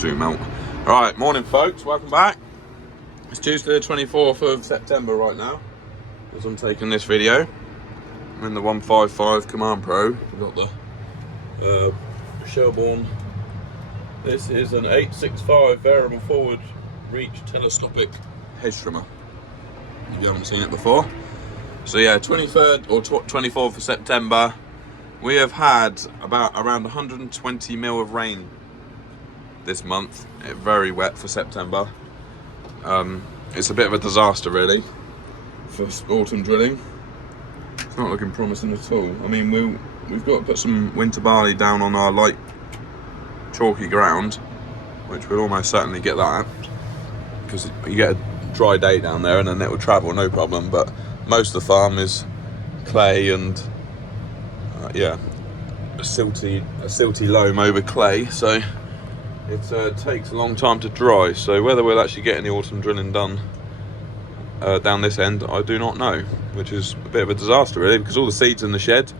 zoom out. Alright, morning folks, welcome back. It's Tuesday the 24th of September right now, as I'm taking this video. I'm in the 155 Command Pro. We've got the Sherborne. This is an 865 variable forward reach telescopic hedge trimmer, if you haven't seen it before. So yeah, 23rd or 24th of September, we have had around 120 mil of rain this month. It's very wet for September. It's a bit of a disaster really for autumn drilling. It's not looking promising at all. I mean, we've got to put some winter barley down on our light chalky ground, which we'll almost certainly get that, because you get a dry day down there and then it will travel no problem. But most of the farm is clay and yeah, a silty loam over clay, so it takes a long time to dry. So whether we'll actually get any autumn drilling done down this end, I do not know, which is a bit of a disaster really, because all the seeds in the shed.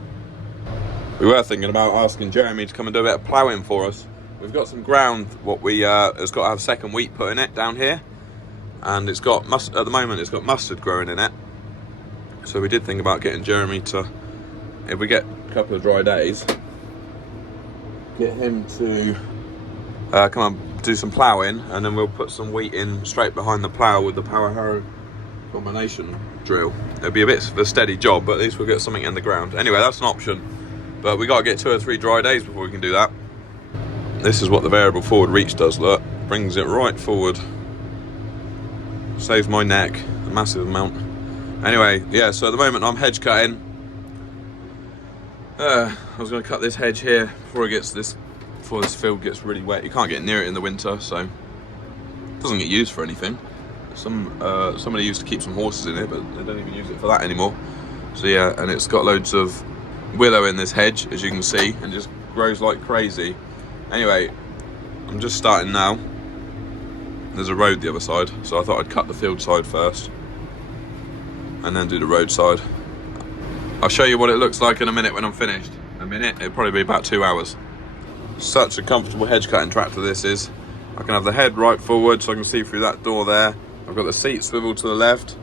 We were thinking about asking Jeremy to come and do a bit of ploughing for us. We've got some ground what we has got to have second wheat put in it down here, and it's got at the moment it's got mustard growing in it. So we did think about getting Jeremy to, if we get a couple of dry days, get him to come and do some ploughing, and then we'll put some wheat in straight behind the plough with the power harrow combination drill. It'll be a bit of a steady job, but at least we'll get something in the ground. Anyway, that's an option, but we got to get 2 or 3 dry days before we can do that. This is what the variable forward reach does, look. Brings it right forward. Saves my neck a massive amount. Anyway, yeah, so at the moment I'm hedge cutting. I was going to cut this hedge here before this field gets really wet. You can't get near it in the winter, so it doesn't get used for anything. Somebody used to keep some horses in it, but they don't even use it for that anymore. So yeah, and it's got loads of willow in this hedge, as you can see, and just grows like crazy. Anyway, I'm just starting now. There's a road the other side, so I thought I'd cut the field side first and then do the road side. I'll show you what it looks like in a minute when I'm finished. A minute, it'll probably be about 2 hours. Such a comfortable hedge cutting tractor this is. I can have the head right forward so I can see through that door there. I've got the seat swivel to the left,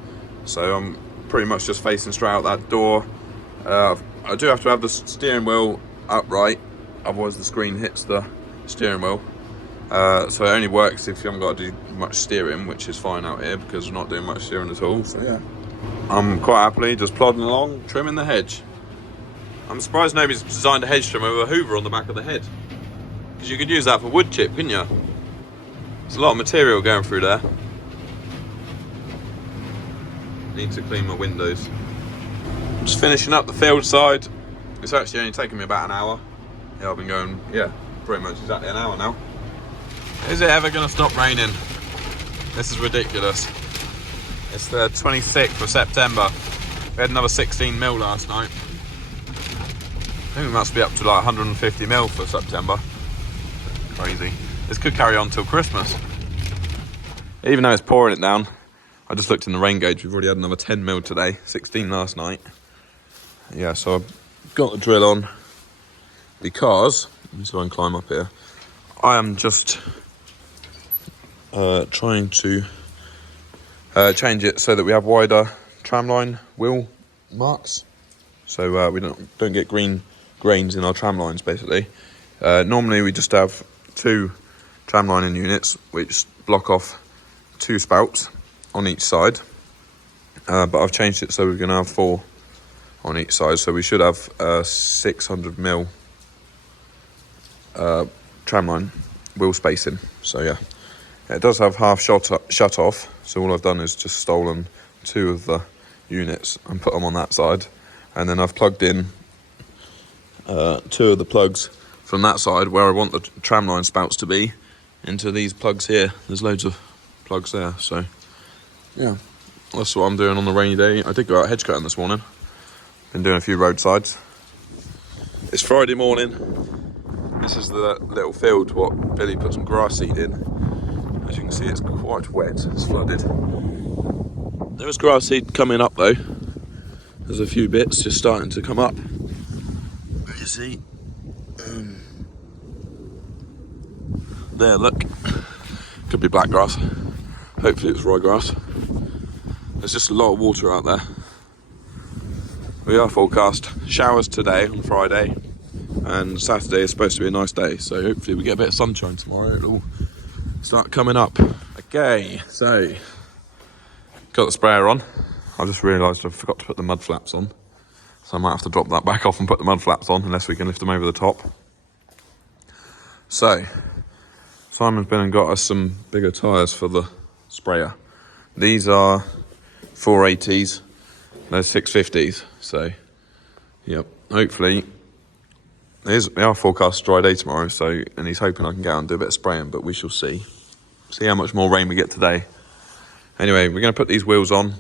so I'm pretty much just facing straight out that door. I do have to have the steering wheel upright, otherwise the screen hits the steering wheel. So it only works if you haven't got to do much steering, which is fine out here because we're not doing much steering at all. So yeah, I'm quite happily just plodding along, trimming the hedge. I'm surprised nobody's designed a hedge trimmer with a hoover on the back of the head, because you could use that for wood chip, couldn't you? There's a lot of material going through there. Need to clean my windows. I'm just finishing up the field side. It's actually only taken me about an hour. Yeah, I've been going, yeah, pretty much exactly an hour now. Is it ever going to stop raining? This is ridiculous. It's the 26th of September. We had another 16 mil last night. I think we must be up to like 150 mil for September. Crazy. This could carry on till Christmas. Even though it's pouring it down, I just looked in the rain gauge. We've already had another 10 mil today, 16 last night. Yeah, so I've got the drill on because, let me try and climb up here. I am just trying to change it so that we have wider tramline wheel marks, so we don't get green grains in our tram lines basically. Normally we just have 2 tramlining units which block off 2 spouts on each side, but I've changed it so we're going to have 4 on each side, so we should have 600 mil tramline wheel spacing. So yeah, it does have half shut off, so all I've done is just stolen 2 of the units and put them on that side, and then I've plugged in 2 of the plugs from that side where I want the tramline spouts to be into these plugs here. There's loads of plugs there, so yeah, that's what I'm doing on the rainy day. I did go out hedge cutting this morning. Been doing a few roadsides. It's Friday morning. This is the little field what Billy put some grass seed in. As you can see, it's quite wet, it's flooded. There is grass seed coming up though. There's a few bits just starting to come up. Where you see? There, look. Could be black grass. Hopefully it's ryegrass. There's just a lot of water out there. We are forecast showers today on Friday, and Saturday is supposed to be a nice day, so hopefully we get a bit of sunshine tomorrow. It'll start coming up. Okay, so got the sprayer on. I just realised I forgot to put the mud flaps on, so I might have to drop that back off and put the mud flaps on, unless we can lift them over the top. So Simon's been and got us some bigger tyres for the sprayer. These are 480s, they're 650s, so yep, hopefully we are forecast dry day tomorrow, so, and he's hoping I can go out and do a bit of spraying, but we shall see how much more rain we get today. Anyway, we're going to put these wheels on.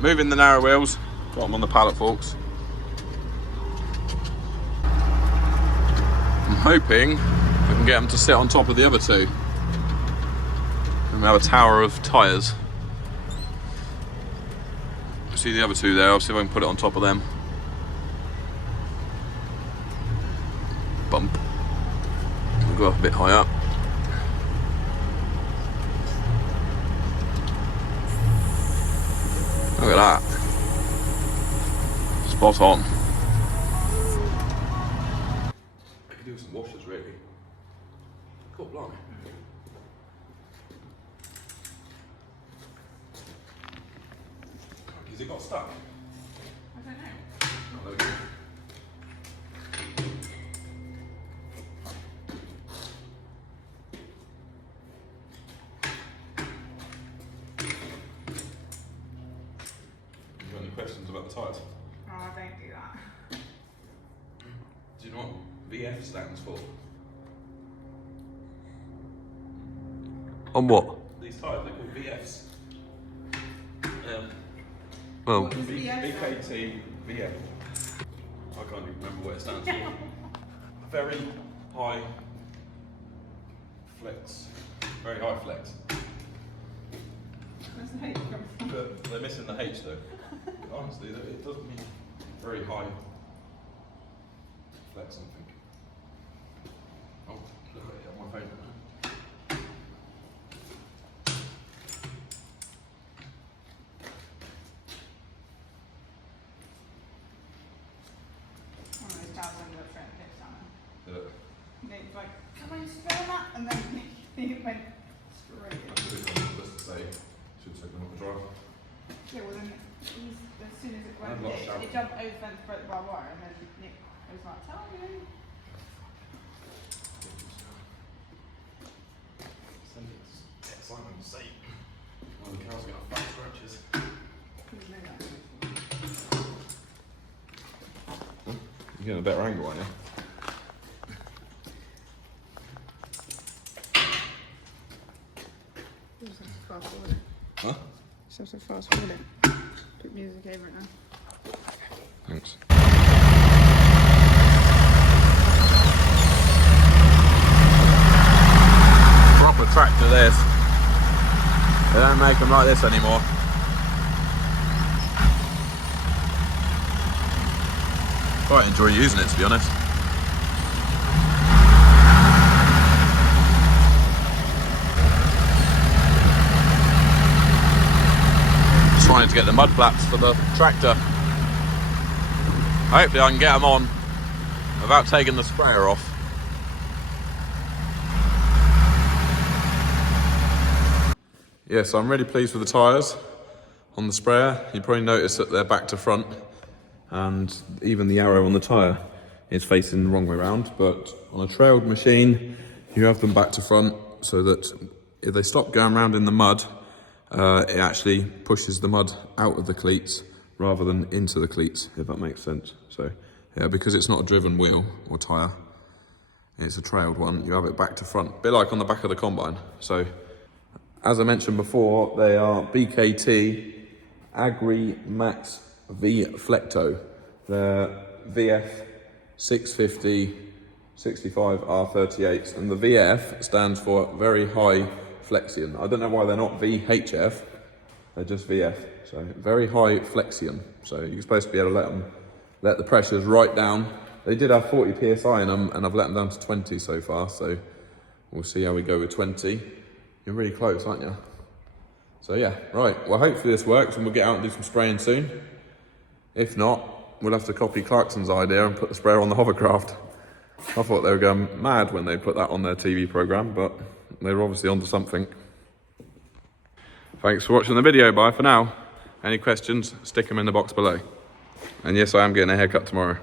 Moving the narrow wheels, got them on the pallet forks. I'm hoping I can get them to sit on top of the other two. And we have a tower of tyres. See the other two there, I'll see if I can put it on top of them. Bump. We'll go up a bit higher up. Look at that. Spot on. I could do with some washers, really. Cool, blimey. Has it got stuck? I don't know. Oh, there we go. Questions about the tyres? Oh, I don't do that. Do you know what VF stands for? On what? These tyres, they're called VFs. Well, What does VF BKT VF. I can't even remember what it stands for. Very high flex. Very high flex. Where's the H come from? But they're missing the H though. Honestly, it doesn't mean very high flex, I think. Oh, look at it on my phone now. One of those tabs under the front lips on it. Did it? And it's like, come on, spell that, and then it went straight in. Just to say, should take them up the drive. Yeah, well then, as soon as it I have went, a lot of it jumped over the fence, broke the barbed wire, and then Nick was like, tell me. Simon's safe. Oh, the cow's got fat scratches. You're getting a better angle, aren't you? Fast forward. Huh? So fast forward. Put music over it now. Thanks. Proper tractor this. They don't make them like this anymore. Quite enjoy using it, to be honest. Trying to get the mud flaps for the tractor. Hopefully I can get them on without taking the sprayer off. Yeah, so I'm really pleased with the tyres on the sprayer. You probably notice that they're back to front, and even the arrow on the tyre is facing the wrong way around. But on a trailed machine, you have them back to front so that if they stop going around in the mud, it actually pushes the mud out of the cleats rather than into the cleats, if that makes sense. So yeah, because it's not a driven wheel or tyre, it's a trailed one, you have it back to front, a bit like on the back of the combine. So as I mentioned before, they are BKT Agri Max V Flecto. They're VF 650 65 R38s, and the VF stands for very high flexion. I don't know why they're not VHF, they're just VF. So very high flexion. So you're supposed to be able to let the pressures right down. They did have 40 PSI in them, and I've let them down to 20 so far. So we'll see how we go with 20. You're really close, aren't you? So yeah, right. Well, hopefully this works and we'll get out and do some spraying soon. If not, we'll have to copy Clarkson's idea and put the sprayer on the hovercraft. I thought they were going mad when they put that on their TV programme, but they were obviously onto something. Thanks for watching the video. Bye for now. Any questions, stick them in the box below. And yes, I am getting a haircut tomorrow.